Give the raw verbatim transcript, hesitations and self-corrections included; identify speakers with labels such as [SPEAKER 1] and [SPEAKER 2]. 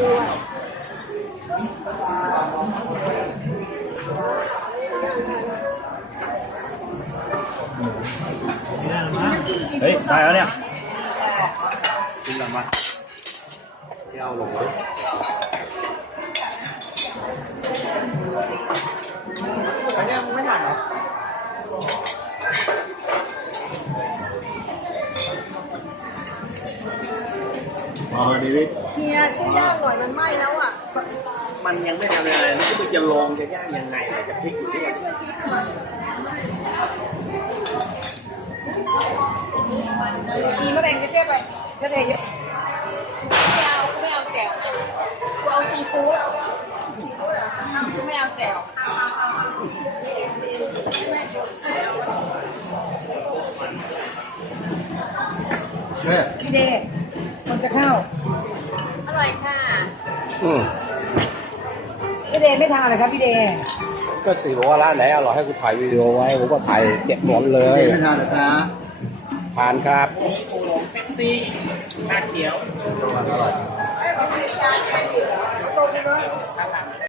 [SPEAKER 1] เฮ้ยตายแล้วเนี่ยกินแบบมาเที่ยวลงเลยอันนี้ไม่ถ่ายเหรออ๋อดีวิ
[SPEAKER 2] เฮียช่วยย่างหน่อยมันไหม้แล้วอ่ะ
[SPEAKER 1] มันยังไม่ทำอะไรแล้วก็จะลงจะย่างยังไงจะพลิกอยู่ด้วย
[SPEAKER 2] ดีมะแรงเจ๊ไปเจ๊เยอะไม่เอาไม่เอาแจ่วนะกูเอาซีฟู้ดไม่เอาแจ่วเอาเอาเอาพี่เดย์คนจะเข้าอร่อยค่ะ
[SPEAKER 1] อืม
[SPEAKER 2] พี่เดย์ไม่ทานเลยครับพี่เดย์
[SPEAKER 1] ก็สิบอกว่าร้านไหนอร่อยให้กูถ่ายวิดีโอไว้ผมก็ถ่ายเจ็บหมดเลยไม่ทานหรอคะทานครับเป็นซี่ชาเขียวอร่อย